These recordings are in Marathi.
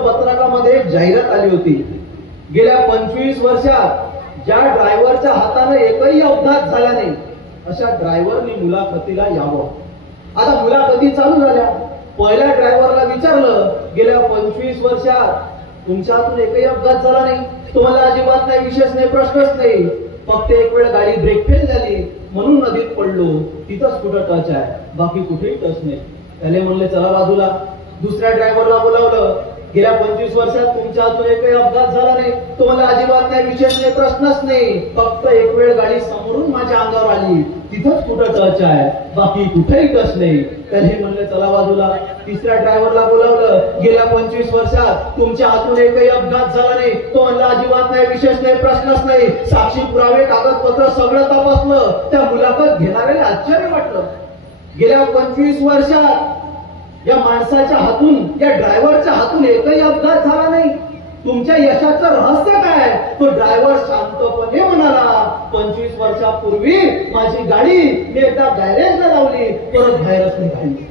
पत्रकामध्ये एक जाहिरात आली होती. गेल्या 25 वर्षात ज्या ड्रायव्हरच्या हाताने एकही अपघात झाला नाही अशा ड्रायव्हरनी मुलाखतीला यावं. आता मुलाखती चालू झाल्या. पहिल्या ड्रायव्हरला विचारलं, गेल्या 25 वर्षात तुमच्या हातून एकही अपघात झाला नाही? तुम्हाला अजिबात नाही, विशेष नाही, प्रश्नच नाही, फक्त एक वेळ गाडी ब्रेक फेल झाली म्हणून नदीत पडलो, तिथंच कुठं टच आहे, बाकी कुठेही टच नाही. त्याने म्हणले चला बाजूला. दुसऱ्या ड्रायव्हरला बोलावलं, गेल्या 25 वर्षात तुमच्या हातून एकही अपघात झाला नाही? तुम्हाला अजिबात नाही, विशेष नाही, प्रश्नच नाही, फक्त एक वेळ गाडी समोरून माझ्या अंगावर आली, तिथंच कुठं टच आहे, बाकी कुठेही टच नाही. त्याने म्हणले चला बाजूला. तिसऱ्या ड्रायव्हरला बोलावलं, गेल्या 25 वर्षात तुमच्या हातून एकही अपघात झाला नाही? तो म्हणला अजिबात नाही, विशेष नाही, प्रश्नच नाही, साक्षी पुरावे कागदपत्र सगळं तपासलं. त्या मुलाखत घेणाऱ्याला आश्चर्य वाटलं. गेल्या 25 वर्षात या माणसाच्या हातून, या ड्रायव्हरच्या हातून एकही अपघात झाला नाही. तुमच्या यशाचं रहस्य काय? तो ड्रायव्हर शांतपणे म्हणाला, 25 वर्षापूर्वी माझी गाडी मी एकदा गॅरेजला लावली, परत बाहेरच निघाली.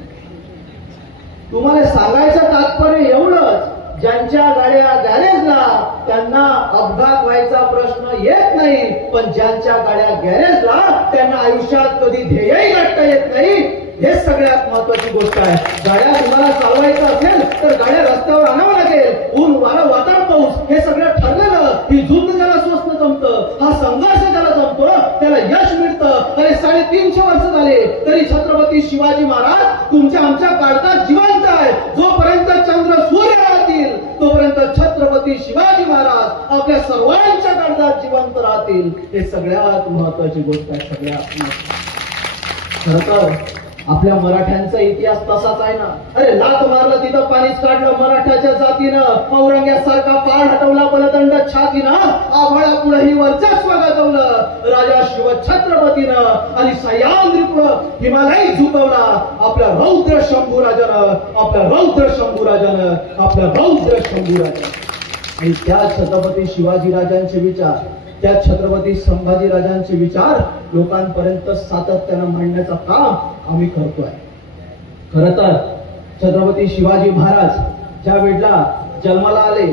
तुम्हाला सांगायचं तात्पर्य एवढंच, ज्यांच्या गाड्या गॅरेजला त्यांना अपघात व्हायचा प्रश्न येत नाही, पण ज्यांच्या गाड्या गॅरेजला त्यांना आयुष्यात कधी ध्येयही गाठता येत नाही. हे सगळ्यात महत्वाची गोष्ट आहे. गाड्या तुम्हाला चालवायचं असेल तर गाड्या रस्त्यावर आणावं लागेल. ऊन वारं वातावरण पाऊस हे सगळं ठरलेलं. ही झुंज ज्याला स्वस्त जमतं, हा संघर्ष ज्याला जमतो त्याला यश मिळतं. अरे 350 वर्ष झाले तरी छत्रपती शिवाजी महाराज तुमच्या आमच्या काळात जिवंत आहे. जोपर्यंत चंद्र सूर्य राहतील तोपर्यंत छत्रपती शिवाजी महाराज आपल्या सर्वांच्या काळात जिवंत राहतील. हे सगळ्यात महत्वाची गोष्ट आहे. सगळ्यात खरं तर आपल्या मराठ्यांचा इतिहास तसाच आहे ना. अरे लात मारलं तिथं पाणीच काढलं मराठ्याच्या जातीनं. औरंग्यासारखा पाड हटवला बलदंड छातीनं. आभाळा पुढेही वर्चस्व गाजवलं राजा शिव छत्रपतीनं. आणि सह्याद्री पुढं हिमालय झुकवला आपल्या रौद्र शंभूराजानं, आपल्या रौद्र शंभूराजानं, आपल्या रौद्र शंभूराजानं. आणि त्या छत्रपती शिवाजी राजांचे विचार, त्या छत्रपती संभाजी राजांचे विचार लोकांपर्यंत सातत्यानं मांडण्याचं काम आम्ही करतोय. खरं तर छत्रपती शिवाजी महाराज ज्या वेळेला जन्माला आले,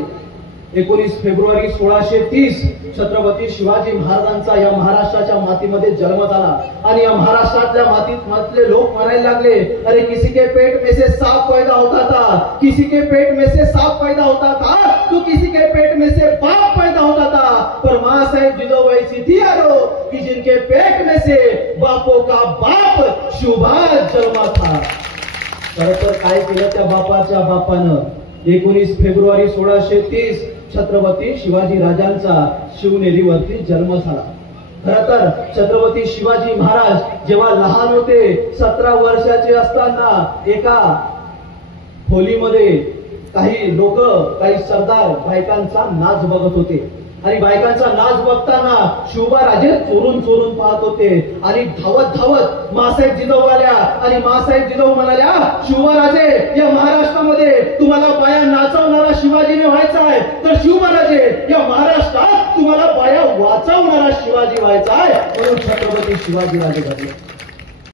19 फेब्रुवारी 1630 छत्रपती शिवाजी महाराजांचा या महाराष्ट्राच्या मातीमध्ये जन्म झाला. आणि या महाराष्ट्रातल्या मातीतले लोक म्हणायला लागले, अरे किसी के पेट में से सांप पैदा होता था, किसी के पेट में से सांप पैदा होता था, तो किसी के पेट में से बाप पैदा होता था. पर मां साहेब जिदो वैसी थी यारो कि जिनके पेट में से बापों का बाप शिवभाज जन्मा था. खरं तर काय केलं त्या बापाच्या बापानं? 19 फेब्रुवारी 1630 छत्रपती शिवाजी राजांचा शिवनेरीवरती जन्म झाला. खरं तर छत्रपती शिवाजी महाराज जेव्हा लहान होते, 17 वर्षाचे असताना एका खोलीमध्ये काही लोक, काही सरदार बायकांचा नाच बघत होते. आणि बायकांचा नाच बघताना शिवबाराजे चोरून चोरून पाहत होते. आणि धावत धावत मासाहेब जिजाऊ आल्या. आणि मासाहेब जिजाऊ म्हणाल्या, शिवबाराजे या महाराष्ट्रामध्ये तुम्हाला बाया नाचवणारा शिवाजीने व्हायचा आहे, तर शिवबाराजे या महाराष्ट्रात तुम्हाला बाया वाचवणारा शिवाजी व्हायचा आहे. म्हणून छत्रपती शिवाजी राजे घडले.